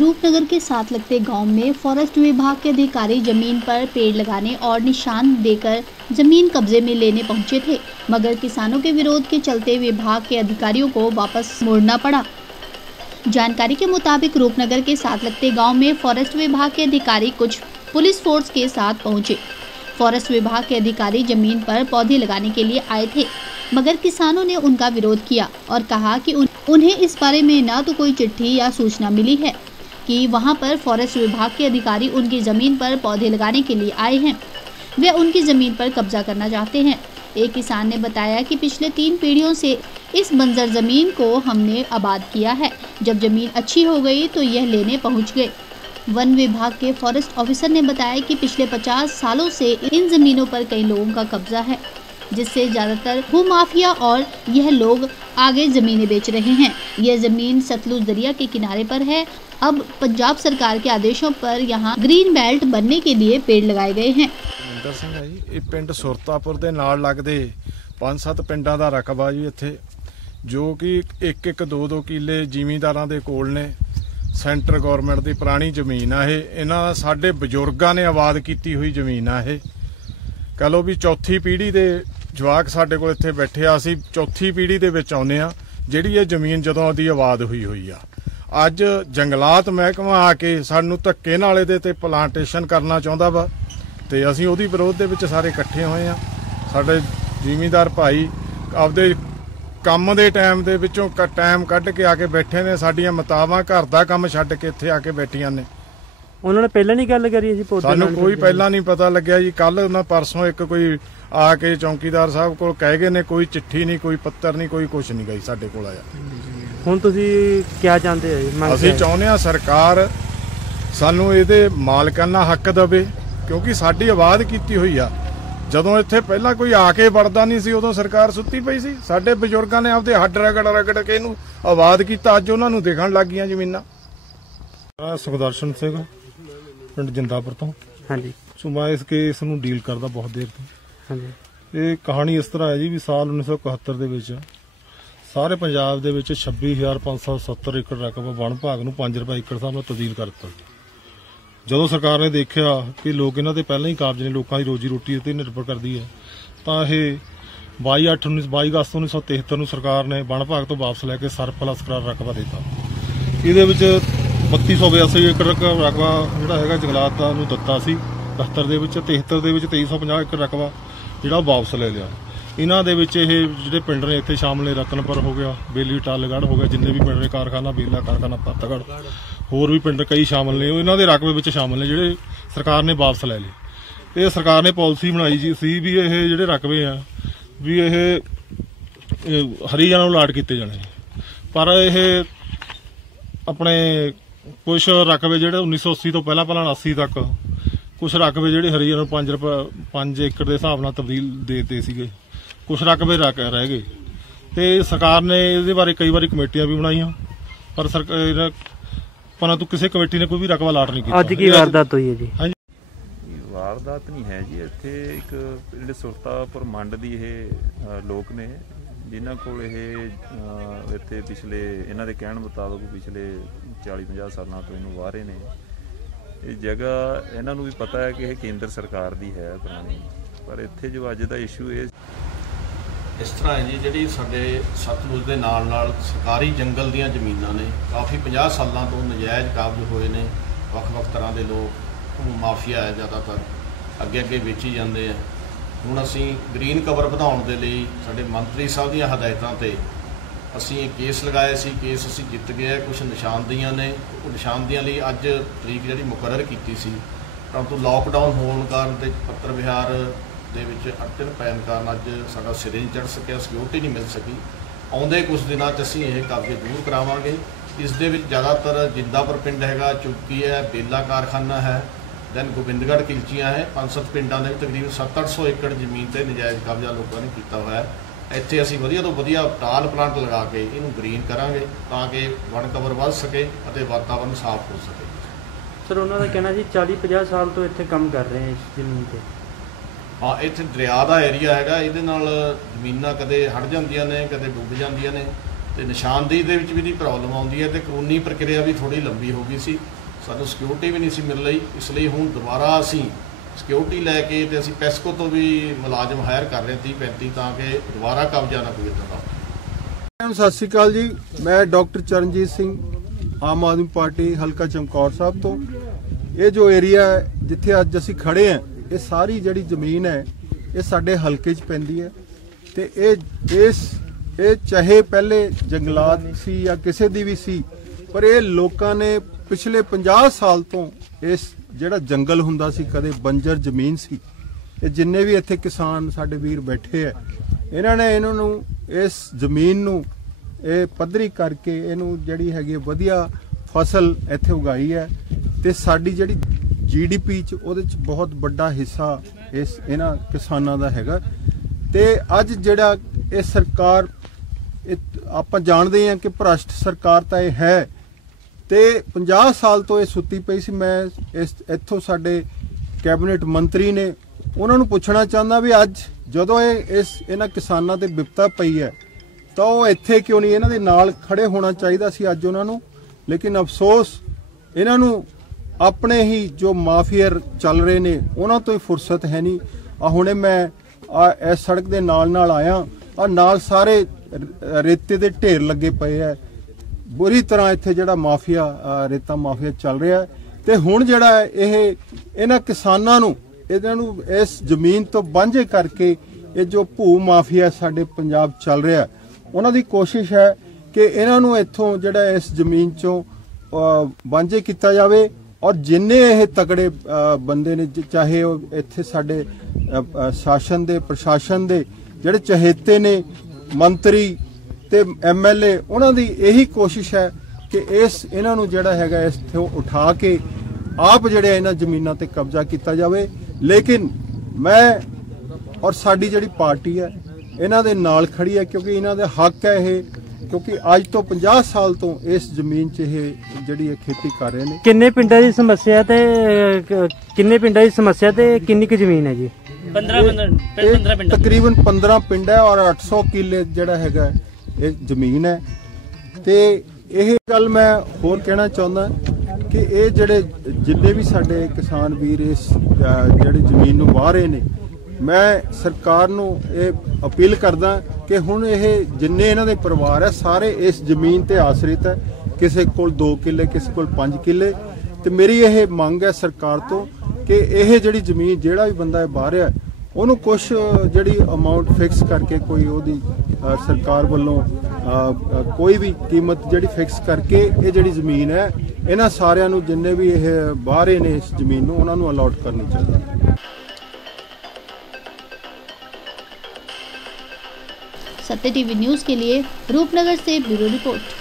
रूपनगर के साथ लगते गांव में फॉरेस्ट विभाग के अधिकारी जमीन पर पेड़ लगाने और निशान देकर जमीन कब्जे में लेने पहुंचे थे, मगर किसानों के विरोध के चलते विभाग के अधिकारियों को वापस मोड़ना पड़ा। जानकारी के मुताबिक रूपनगर के साथ लगते गांव में फॉरेस्ट विभाग के अधिकारी कुछ पुलिस फोर्स के साथ पहुंचे। फॉरेस्ट विभाग के अधिकारी जमीन पर पौधे लगाने के लिए आए थे, मगर किसानों ने उनका विरोध किया और कहा कि उन्हें इस बारे में न तो कोई चिट्ठी या सूचना मिली है कि वहां पर फॉरेस्ट विभाग के अधिकारी उनकी जमीन पर पौधे लगाने के लिए आए हैं। वे उनकी जमीन पर कब्जा करना चाहते हैं। एक किसान ने बताया कि पिछले 3 पीढ़ियों से इस बंजर जमीन को हमने आबाद किया है। जब जमीन अच्छी हो गई तो यह लेने पहुंच गए। वन विभाग के फॉरेस्ट ऑफिसर ने बताया कि पिछले 50 सालों से इन जमीनों पर कई लोगों का कब्जा है, जिससे ज्यादातर भूमाफिया और यह लोग आगे जमीनें बेच रहे हैं। यह जमीन सतलुज दरिया के किनारे पर है। अब पंजाब सरकार के आदेशों पर यहाँ ग्रीन बेल्ट बनने के लिए पेड़ लगाए गए हैं। इंदर सिंह है जी, ये पिंड सुरतापुर ਦੇ ਨਾਲ ਲੱਗਦੇ 5-7 ਪਿੰਡਾਂ ਦਾ ਰਕਬਾ ਜੀ ਇੱਥੇ, ਜੋ ਕਿ 1-1 2-2 ਕਿੱਲੇ ਜ਼ਿਮੀਂਦਾਰਾਂ ਦੇ ਕੋਲ ਨੇ। ਸੈਂਟਰ ਗਵਰਨਮੈਂਟ ਦੀ ਪੁਰਾਣੀ ਜ਼ਮੀਨ ਆ ਇਹ, ਇਹਨਾਂ ਸਾਡੇ ਬਜ਼ੁਰਗਾਂ ਨੇ ਆਬਾਦ ਕੀਤੀ ਹੋਈ ਜ਼ਮੀਨ ਆ ਇਹ। कह लो भी चौथी पीढ़ी के जवाक साडे कोल इत्थे बैठे आ, असीं चौथी पीढ़ी दे विच आउंदे आ। जिहड़ी ये जमीन जदों दी आबाद हुई आ, अज जंगलात महकमा आके सानूं धक्के नाल इहदे ते प्लांटेशन करना चाहुंदा वा, ते असीं उहदी विरोध दे विच सारे इकट्ठे होए आ। साडे जिमींदार भाई आपदे काम दे टाइम दे विचों टाइम कढ के आके बैठे ने, साडीआं मतावां घर दा काम छड्ड के इत्थे आके बैठियां ने। उन्होंने पहला नहीं गल करी सी, सानू कोई पहला नहीं पता लग्या जी। कल उन्हें परसों एक कोई आके चौकीदार साहब को कह गए ने, कोई चिट्ठी नहीं, कोई पत्तर नहीं, कोई कुछ नहीं गई साडे कोल आया। हुण तुसीं क्या चाहते हो? असीं चाहुंदे आ सरकार सानू इहदे मालकाना हक देवे, क्योंकि साडी आबाद कीती हुई आ। जदों इत्थे पहला कोई आके वड़दा नहीं सी, उदों सरकार सुत्ती पई सी। साडे बजुर्गां ने आपदे हੱਡ रगड़ के इहनूं आबाद कीता, अज उहनां नूं दिखण लग गईआं ज़मीनां। सुखदर्शन सिंह पिंड जिंदापुर तो। हाँ जी। सो मैं इस केस नूं डील करदा बहुत देर तो। हाँ जी। ये कहानी इस तरह है जी भी साल 1971 ਦੇ ਵਿੱਚ ਸਾਰੇ ਪੰਜਾਬ ਦੇ ਵਿੱਚ 26,570 ਏਕੜ ਰਕਬਾ ਵਣ ਵਿਭਾਗ ਨੂੰ 5 ਰੁਪਏ ਏਕੜ ਹਿਸਾਬ ਨਾਲ ਤਬਦੀਲ ਕਰ ਦਿੱਤਾ। ਜਦੋਂ ਸਰਕਾਰ ਨੇ ਦੇਖਿਆ ਕਿ ਲੋਕ ਇਹਨਾਂ ਦੇ ਪਹਿਲਾਂ ਹੀ ਕਾਬਜ਼ ਨੇ, ਲੋਕਾਂ ਦੀ ਰੋਜੀ ਰੋਟੀ ਤੇ ਨਿਰਭਰ ਕਰਦੀ ਹੈ, ਤਾਂ ਇਹ 22 ਅਗਸਤ 1973 ਨੂੰ ਸਰਕਾਰ ਨੇ ਵਣ ਵਿਭਾਗ ਤੋਂ ਵਾਪਸ ਲੈ ਕੇ ਸਰਪਲਸ ਕਰਾਰ ਰਕਬਾ ਦਿੱਤਾ। ਇਹਦੇ ਵਿੱਚ 3282 ਏਕੜ ਰਕਬਾ ਜਿਹੜਾ ਹੈਗਾ ਜੰਗਲਾਤ ਨੂੰ ਦਿੱਤਾ ਸੀ 71 ਦੇ ਵਿੱਚ। 73 ਦੇ ਵਿੱਚ 2350 ਏਕੜ ਰਕਬਾ ਜਿਹੜਾ ਵਾਪਸ ਲੈ ਲਿਆ। ਇਹਨਾਂ ਦੇ ਵਿੱਚ ਇਹ ਜਿਹੜੇ ਪਿੰਡ ਨੇ ਇੱਥੇ ਸ਼ਾਮਲ ਨੇ, ਰਤਨਪੁਰ ਹੋ ਗਿਆ, ਬੇਲੀ ਟਾਲਗੜ੍ਹ ਹੋ ਗਿਆ, ਜਿੰਨੇ ਵੀ ਪਿੰਡ ਨੇ, ਕਾਰਖਾਨਾ ਬੇਲਾ, ਕਾਰਖਾਨਾ ਪੱਤਗੜ੍ਹ, ਹੋਰ ਵੀ ਪਿੰਡ ਕਈ ਸ਼ਾਮਲ ਨੇ, ਉਹ ਇਹਨਾਂ ਦੇ ਰਕਬੇ ਵਿੱਚ ਸ਼ਾਮਲ ਨੇ ਜਿਹੜੇ ਸਰਕਾਰ ਨੇ ਵਾਪਸ ਲੈ ਲਏ। ਇਹ ਸਰਕਾਰ ਨੇ ਪਾਲਿਸੀ ਬਣਾਈ ਜੀ ਸੀ ਵੀ ਇਹ ਜਿਹੜੇ ਰਕਬੇ ਆ ਵੀ ਇਹ ਹਰੀਜਨਾਂ ਨੂੰ ਅਲਾਟ ਕੀਤੇ ਜਾਣੇ, ਪਰ ਇਹ ਆਪਣੇ कुछ रकबे जो 1980 तो पहला 80 तक कुछ रकबे जो हरियाणा ਨੂੰ 5 ਏਕੜ ਦੇ ਹਿਸਾਬ ਨਾਲ ਤਬਦੀਲ ਦੇਤੇ ਸੀਗੇ। कुछ रकबे रह गए ਤੇ सरकार ने ਇਹਦੇ ਬਾਰੇ ਕਈ ਵਾਰੀ ਕਮੇਟੀਆਂ ਵੀ ਬਣਾਈਆਂ, ਪਰ ਸਰਕਾਰ परंतु किसी कमेटी ने कोई भी रकबा अलाट नहीं किया। ਅੱਜ ਕੀ ਵਾਰਦਾਤ ਹੋਈ ਹੈ ਜੀ? हाँ जी, वारदात नहीं है जी। ਇੱਥੇ ਇੱਕ ਜਿਹੜੇ ਸੁਰਤਾਪੁਰ ਮੰਡ ਦੀ ਇਹ ਲੋਕ ਨੇ, ਜਿਨ੍ਹਾਂ ਕੋਲ ਇਹ ਇੱਥੇ ਪਿਛਲੇ ਇਹਨਾਂ ਦੇ ਕਹਿਣ ਮੁਤਾਬਕ ਪਿਛਲੇ 40-50 ਸਾਲਾਂ ਤੋਂ ਇਹਨੂੰ ਵਾਹ ਰਹੇ ਨੇ। ਇਹ ਜਗ੍ਹਾ ਇਹਨਾਂ ਨੂੰ ਵੀ ਪਤਾ ਹੈ ਕਿ ਇਹ ਕੇਂਦਰ ਸਰਕਾਰ ਦੀ ਹੈ ਪੁਰਾਣੀ, ਪਰ ਇੱਥੇ ਜੋ ਅੱਜ ਦਾ ਇਸ਼ੂ ਇਹ इस तरह है जी, जी साडे सतलुज के नाल सरकारी जंगल दीयां जमीनां ने काफ़ी 50 सालों तो नजायज़ काबज होए ने। वख-वख तरह के लोग माफिया है ज़्यादातर अगे अगे बेची जाते हैं। हुण असीं ग्रीन कवर वधाउण दे लई साडे मंत्री साहब दीयां हदायतां ते असीं केस लगाए सी। केस असीं जित गए। कुछ निशानदेहियां ने, निशानदेहियां लई अज तरीक जिहड़ी मुकर्रर कीती सी, परंतु लॉकडाउन होण कारण ते पत्तर विहार ਦੇ ਵਿੱਚ ਅੜਚਨ ਪੈਣ ਕਾਰਨ ਅੱਜ ਸਾਡਾ ਸਿਰੇ ਨਹੀਂ ਚੜ੍ਹ ਸਕਿਆ, ਸਿਕਿਉਰਿਟੀ ਨਹੀਂ ਮਿਲ ਸਕੀ। ਆਉਂਦੇ ਕੁਝ ਦਿਨਾਂ 'ਚ ਅਸੀਂ ਇਹ ਕਬਜ਼ੇ ਜ਼ਰੂਰ ਕਰਾਵਾਂਗੇ। ਇਸ ਦੇ ਵਿੱਚ ਜ਼ਿਆਦਾਤਰ ਜਿੰਦਾਪੁਰ ਪਿੰਡ ਹੈਗਾ, ਚੁੱਕੀ ਹੈ, ਬੇਲਾ ਕਾਰਖਾਨਾ ਹੈ, ਦੈਨ ਗੋਬਿੰਦਗੜ੍ਹ ਕਿਲਚੀਆਂ ਹੈ। 5-7 ਪਿੰਡਾਂ ਦੇ ਵਿੱਚ ਤਕਰੀਬਨ 700-800 ਏਕੜ ਜ਼ਮੀਨ 'ਤੇ ਨਜਾਇਜ਼ ਕਬਜ਼ਾ ਲੋਕਾਂ ਨੇ ਕੀਤਾ ਹੋਇਆ ਹੈ। ਇੱਥੇ ਅਸੀਂ ਵਧੀਆ ਤੋਂ ਵਧੀਆ ਟਾਲ ਪਲਾਂਟ ਲਗਾ ਕੇ ਇਹਨੂੰ ਗ੍ਰੀਨ ਕਰਾਂਗੇ ਤਾਂ ਕਿ ਵਣ ਕਵਰ ਵੱਧ ਸਕੇ ਅਤੇ ਵਾਤਾਵਰਨ ਸਾਫ਼ ਹੋ ਸਕੇ। ਸਰ ਉਹਨਾਂ ਦਾ ਕਹਿਣਾ ਜੀ 40-50 ਸਾਲ ਤੋਂ ਇੱਥੇ ਕੰਮ ਕਰ ਰਹੇ ਇਸ ਜ਼ਮੀਨ 'ਤੇ। हाँ, इत्थे दरिया का एरिया हैगा, इहदे नाल जमीनां कदे हट जांदियां ने, कदे डुੱਬ जांदियां ने। ਤੇ ਨਿਸ਼ਾਨਦੇਹੀ ਦੇ ਵਿੱਚ ਵੀ ਦੀ ਪ੍ਰੋਬਲਮ ਆਉਂਦੀ ਹੈ ਤੇ ਕਾਨੂੰਨੀ ਪ੍ਰਕਿਰਿਆ ਵੀ ਥੋੜੀ ਲੰਬੀ ਹੋ ਗਈ ਸੀ। ਸਾਨੂੰ ਸਿਕਿਉਰਿਟੀ ਵੀ ਨਹੀਂ ਸੀ ਮਿਲ ਰਹੀ, ਇਸ ਲਈ ਹੁਣ ਦੁਬਾਰਾ ਅਸੀਂ ਸਿਕਿਉਰਿਟੀ ਲੈ ਕੇ ਤੇ ਅਸੀਂ ਪੈਸਕੋ ਤੋਂ ਵੀ ਮੁਲਾਜ਼ਮ ਹਾਇਰ ਕਰ ਰਹੇ 30-35 ਤਾਂ ਕਿ ਦੁਬਾਰਾ ਕਬਜ਼ਾ ਨਾ ਕੋਈ ਇੱਦਾਂ ਦਾ। ਸਤਿ ਸ਼੍ਰੀ ਅਕਾਲ ਜੀ, ਮੈਂ ਡਾਕਟਰ ਚਰਨਜੀਤ ਸਿੰਘ, ਆਮ ਆਦਮੀ ਪਾਰਟੀ ਹਲਕਾ ਚਮਕੌਰ ਸਾਹਿਬ ਤੋਂ। ਇਹ ਜੋ ਏਰੀਆ ਹੈ ਜਿੱਥੇ ਅੱਜ ਅਸੀਂ ਖੜੇ ਹਾਂ, ਇਹ ਸਾਰੀ ਜਿਹੜੀ ਜ਼ਮੀਨ ਹੈ ਇਹ ਸਾਡੇ ਹਲਕੇ 'ਚ ਪੈਂਦੀ ਹੈ ਤੇ ਇਹ ਚਾਹੇ ਪਹਿਲੇ ਜੰਗਲਾਤ ਸੀ ਜਾਂ ਕਿਸੇ ਦੀ ਵੀ ਸੀ, ਪਰ ਇਹ ਲੋਕਾਂ ਨੇ ਪਿਛਲੇ 50 ਸਾਲ ਤੋਂ ਇਸ ਜਿਹੜਾ ਜੰਗਲ ਹੁੰਦਾ ਸੀ, ਕਦੇ ਬੰਜਰ ਜ਼ਮੀਨ ਸੀ, ਇਹ ਜਿੰਨੇ ਵੀ ਇੱਥੇ ਕਿਸਾਨ ਸਾਡੇ ਵੀਰ ਬੈਠੇ ਹੈ, ਇਹਨਾਂ ਨੂੰ ਇਸ ਜ਼ਮੀਨ ਨੂੰ ਇਹ ਪੱਧਰੀ ਕਰਕੇ ਇਹਨੂੰ ਜਿਹੜੀ ਹੈਗੀ ਵਧੀਆ ਫਸਲ ਇੱਥੇ ਉਗਾਈ ਹੈ ਤੇ ਸਾਡੀ ਜਿਹੜੀ GDP 'ਚ ਉਹਦੇ 'ਚ ਬਹੁਤ ਵੱਡਾ ਹਿੱਸਾ ਇਹਨਾਂ ਕਿਸਾਨਾਂ ਦਾ ਹੈਗਾ। ਤੇ ਅੱਜ ਜਿਹੜਾ ਇਹ ਸਰਕਾਰ, ਆਪਾਂ ਜਾਣਦੇ ਹਾਂ ਕਿ ਭ੍ਰਸ਼ਟ ਸਰਕਾਰ ਤਾਂ ਇਹ ਹੈ ਤੇ 50 ਸਾਲ ਤੋਂ ਇਹ ਸੁੱਤੀ ਪਈ ਸੀ। ਮੈਂ ਇੱਥੋਂ ਸਾਡੇ ਕੈਬਨਿਟ ਮੰਤਰੀ ਨੇ, ਉਹਨਾਂ ਨੂੰ ਪੁੱਛਣਾ ਚਾਹੁੰਦਾ ਵੀ ਅੱਜ ਜਦੋਂ ਇਹਨਾਂ ਕਿਸਾਨਾਂ ਤੇ ਵਿਪਤਾ ਪਈ ਹੈ ਤਾਂ ਉਹ ਇੱਥੇ ਕਿਉਂ ਨਹੀਂ, ਇਹਨਾਂ ਦੇ ਨਾਲ ਖੜੇ ਹੋਣਾ ਚਾਹੀਦਾ ਸੀ ਅੱਜ ਉਹਨਾਂ ਨੂੰ। ਲੇਕਿਨ ਅਫਸੋਸ ਇਹਨਾਂ ਨੂੰ ਆਪਣੇ ਹੀ ਜੋ ਮਾਫੀਅਰ ਚੱਲ ਰਹੇ ਨੇ ਉਹਨਾਂ ਤੋਂ ਹੀ ਫੁਰਸਤ ਹੈ ਨਹੀਂ। ਹੁਣੇ ਮੈਂ ਇਸ ਸੜਕ ਦੇ ਨਾਲ ਆਇਆ, ਨਾਲ ਸਾਰੇ ਰੇਤੇ ਦੇ ਢੇਰ ਲੱਗੇ ਪਏ ਹੈ, ਬੁਰੀ ਤਰ੍ਹਾਂ ਇੱਥੇ ਜਿਹੜਾ ਮਾਫੀਆ ਰੇਤਾ ਮਾਫੀਆ ਚੱਲ ਰਿਹਾ। ਤੇ ਹੁਣ ਜਿਹੜਾ ਇਹਨਾਂ ਕਿਸਾਨਾਂ ਨੂੰ ਇਹਨਾਂ ਨੂੰ ਇਸ ਜ਼ਮੀਨ ਤੋਂ ਵਾਂਝੇ ਕਰਕੇ ਇਹ ਜੋ ਭੂ ਮਾਫੀਆ ਸਾਡੇ ਪੰਜਾਬ ਚੱਲ ਰਿਹਾ, ਉਹਨਾਂ ਦੀ ਕੋਸ਼ਿਸ਼ ਹੈ ਕਿ ਇਹਨਾਂ ਨੂੰ ਇੱਥੋਂ ਜਿਹੜਾ ਇਸ ਜ਼ਮੀਨ ਚੋਂ ਵਾਂਝੇ ਕੀਤਾ ਜਾਵੇ। ਔਰ ਜਿੰਨੇ ਇਹ ਤਕੜੇ ਬੰਦੇ ਨੇ, ਚਾਹੇ ਉਹ ਇੱਥੇ ਸਾਡੇ ਸ਼ਾਸਨ ਦੇ ਪ੍ਰਸ਼ਾਸਨ ਦੇ ਜਿਹੜੇ ਚਹੇਤੇ ਨੇ, ਮੰਤਰੀ ਤੇ MLA, ਉਹਨਾਂ ਦੀ ਇਹੀ ਕੋਸ਼ਿਸ਼ ਹੈ ਕਿ ਇਹਨਾਂ ਨੂੰ ਜਿਹੜਾ ਹੈਗਾ ਇੱਥੋਂ ਉਠਾ ਕੇ ਆਪ ਜਿਹੜੇ ਇਹਨਾਂ ਜ਼ਮੀਨਾਂ ਤੇ ਕਬਜ਼ਾ ਕੀਤਾ ਜਾਵੇ। ਲੇਕਿਨ ਮੈਂ ਔਰ ਸਾਡੀ ਜਿਹੜੀ ਪਾਰਟੀ ਹੈ ਇਹਨਾਂ ਦੇ ਨਾਲ ਖੜੀ ਹੈ, ਕਿਉਂਕਿ ਇਹਨਾਂ ਦਾ ਹੱਕ ਹੈ ਇਹ, ਕਿਉਂਕਿ ਅੱਜ ਤੋਂ 50 ਸਾਲ ਤੋਂ ਇਸ ਜ਼ਮੀਨ 'ਚ ਇਹ ਜਿਹੜੀ ਖੇਤੀ ਕਰ ਰਹੇ ਨੇ। ਕਿੰਨੇ ਪਿੰਡਾਂ ਦੀ ਸਮੱਸਿਆ ਤੇ ਕਿੰਨੀ ਕੁ ਜ਼ਮੀਨ ਹੈ ਜੀ? 15 ਪਿੰਡ, ਤਕਰੀਬਨ 15 ਪਿੰਡ ਹੈ ਔਰ 800 ਕਿੱਲੇ ਜਿਹੜਾ ਹੈਗਾ ਇਹ ਜ਼ਮੀਨ ਹੈ। ਤੇ ਇਹ ਗੱਲ ਮੈਂ ਹੋਰ ਕਹਿਣਾ ਚਾਹੁੰਦਾ ਕਿ ਇਹ ਜਿਹੜੇ ਜਿੰਨੇ ਵੀ ਸਾਡੇ ਕਿਸਾਨ ਵੀਰ ਇਸ ਜਿਹੜੀ ਜ਼ਮੀਨ ਨੂੰ ਵਾਹ ਰਹੇ ਨੇ, ਮੈਂ ਸਰਕਾਰ ਨੂੰ ਇਹ ਅਪੀਲ ਕਰਦਾ ਕਿ ਹੁਣ ਇਹ ਜਿੰਨੇ ਇਹਨਾਂ ਦੇ ਪਰਿਵਾਰ ਹੈ ਸਾਰੇ ਇਸ ਜ਼ਮੀਨ ਤੇ ਆਸਰਿਤ ਹੈ, ਕਿਸੇ ਕੋਲ 2 ਕਿੱਲੇ, ਕਿਸੇ ਕੋਲ 5 ਕਿੱਲੇ। ਤੇ ਮੇਰੀ ਇਹ ਮੰਗ ਹੈ ਸਰਕਾਰ ਤੋਂ ਕਿ ਇਹ ਜਿਹੜੀ ਜ਼ਮੀਨ ਜਿਹੜਾ ਵੀ ਬੰਦਾ ਬਾਹਰ ਹੈ ਉਹਨੂੰ ਕੁਝ ਜਿਹੜੀ ਅਮਾਉਂਟ ਫਿਕਸ ਕਰਕੇ, ਕੋਈ ਉਹਦੀ ਸਰਕਾਰ ਵੱਲੋਂ ਕੋਈ ਵੀ ਕੀਮਤ ਜਿਹੜੀ ਫਿਕਸ ਕਰਕੇ ਇਹ ਜਿਹੜੀ ਜ਼ਮੀਨ ਹੈ ਇਹਨਾਂ ਸਾਰਿਆਂ ਨੂੰ, ਜਿੰਨੇ ਵੀ ਇਹ ਬਾਹਰੇ ਨੇ ਇਸ ਜ਼ਮੀਨ ਨੂੰ, ਉਹਨਾਂ ਨੂੰ ਅਲਾਟ ਕਰਨੀ ਚਾਹੀਦੀ ਹੈ। सत्य TV न्यूज़ के लिए रूपनगर से ब्यूरो रिपोर्ट।